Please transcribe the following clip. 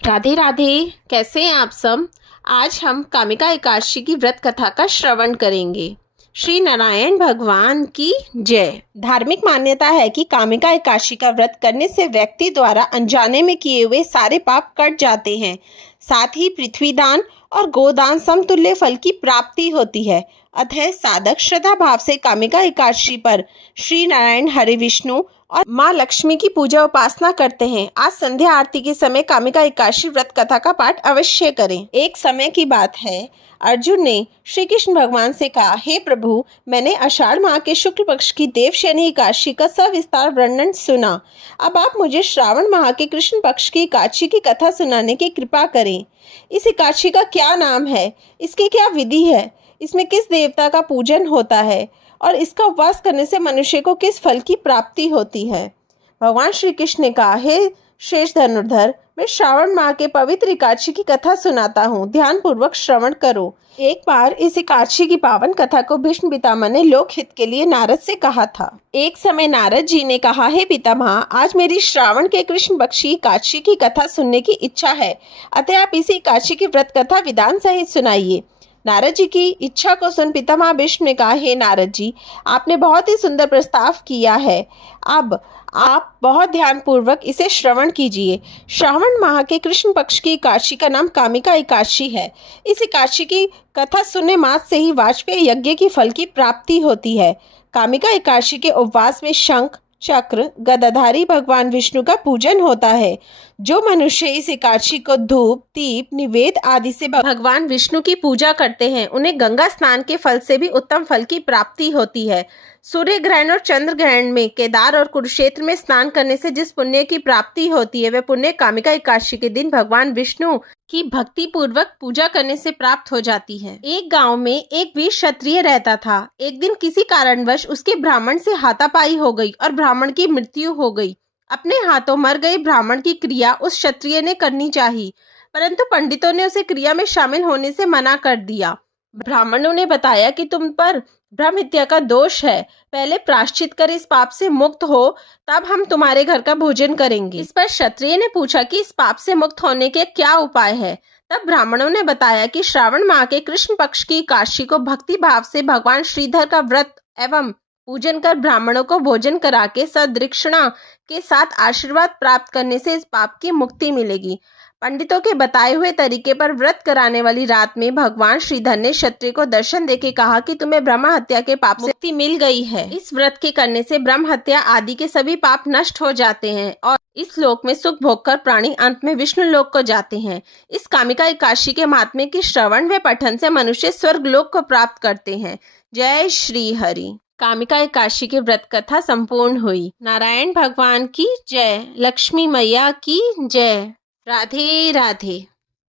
राधे राधे। कैसे हैं आप सब। आज हम कामिका एकादशी की व्रत कथा का श्रवण करेंगे। श्री नारायण भगवान की जय। धार्मिक मान्यता है कि कामिका एकादशी का व्रत करने से व्यक्ति द्वारा अनजाने में किए हुए सारे पाप कट जाते हैं। साथ ही पृथ्वी दान और गोदान समतुल्य फल की प्राप्ति होती है। अतः साधक श्रद्धा भाव से कामिका एकादशी पर श्री नारायण हरि विष्णु और माँ लक्ष्मी की पूजा उपासना करते हैं। आज संध्या आरती के समय कामिका एकादशी व्रत कथा का पाठ अवश्य करें। एक समय की बात है, अर्जुन ने श्री कृष्ण भगवान से कहा, हे प्रभु, मैंने आषाढ़ माह के शुक्ल पक्ष की देवशयनी एकादशी का सविस्तार वर्णन सुना। अब आप मुझे श्रावण माह के कृष्ण पक्ष की एकादशी की कथा सुनाने की कृपा करें। इस एकादशी का क्या नाम है, इसकी क्या विधि है, इसमें किस देवता का पूजन होता है और इसका उपवास करने से मनुष्य को किस फल की प्राप्ति होती है। भगवान श्री कृष्ण ने कहा, हे शेष धनुर्धर, मैं श्रावण माह के पवित्र एकादशी की कथा सुनाता हूँ, ध्यान पूर्वक श्रवण करो। एक बार इस एकादशी की पावन कथा को भीष्म पितामह ने लोकहित के लिए नारद से कहा था। एक समय नारद जी ने कहा, हे पितामह, आज मेरी श्रावण के कृष्ण पक्षी एकादशी की कथा सुनने की इच्छा है, अतः आप इसी एकादशी की व्रत कथा विधान सहित सुनाइए। नारद जी की इच्छा को सुन पितामह भीष्म ने कहा, हे नारद जी, आपने बहुत ही सुंदर प्रस्ताव किया है। अब आप बहुत ध्यान पूर्वक इसे श्रवण कीजिए। श्रावण माह के कृष्ण पक्ष की एकादशी का नाम कामिका एकादशी है। इस एकादशी की कथा सुनने मात्र से ही वाजपेय यज्ञ की फल की प्राप्ति होती है। कामिका एकादशी के उपवास में शंख चक्र गदाधारी भगवान विष्णु का पूजन होता है। जो मनुष्य इस एकादशी को धूप दीप निवेद आदि से भगवान विष्णु की पूजा करते हैं, उन्हें गंगा स्नान के फल से भी उत्तम फल की प्राप्ति होती है। सूर्य ग्रहण और चंद्र ग्रहण में केदार और कुरुक्षेत्र में स्नान करने से जिस पुण्य की प्राप्ति होती है, वह पुण्य कामिका एकादशी के दिन भगवान विष्णु की भक्ति पूर्वक पूजा करने से प्राप्त हो जाती है। एक गांव में एक वीर क्षत्रिय रहता था। एक दिन किसी कारणवश उसके ब्राह्मण से हाथापाई हो गई और ब्राह्मण की मृत्यु हो गई। अपने हाथों मर गए ब्राह्मण की क्रिया उस क्षत्रिय ने करनी चाहिए, परंतु पंडितों ने उसे क्रिया में शामिल होने से मना कर दिया। ब्राह्मणों ने बताया कि तुम पर ब्रह्म हत्या का दोष है, पहले प्रायश्चित कर इस पाप से मुक्त हो, तब हम तुम्हारे घर का भोजन करेंगे। इस पर क्षत्रिय ने पूछा कि इस पाप से मुक्त होने के क्या उपाय है। तब ब्राह्मणों ने बताया कि श्रावण माह के कृष्ण पक्ष की एकादशी को भक्ति भाव से भगवान श्रीधर का व्रत एवं पूजन कर ब्राह्मणों को भोजन करा के सदृक्षणा के साथ आशीर्वाद प्राप्त करने से इस पाप की मुक्ति मिलेगी। पंडितों के बताए हुए तरीके पर व्रत कराने वाली रात में भगवान श्रीधर ने क्षत्रिय को दर्शन देके कहा कि तुम्हें ब्रह्म हत्या के पाप से मुक्ति मिल गई है। इस व्रत के करने से ब्रह्म हत्या आदि के सभी पाप नष्ट हो जाते हैं और इस लोक में सुख भोग कर प्राणी अंत में विष्णु लोक को जाते हैं। इस कामिका एकादशी के महात्म्य की श्रवण व पठन से मनुष्य स्वर्ग लोक को प्राप्त करते हैं। जय श्री हरि। कामिका एकादशी की व्रत कथा संपूर्ण हुई। नारायण भगवान की जय। लक्ष्मी मैया की जय। राधे राधे।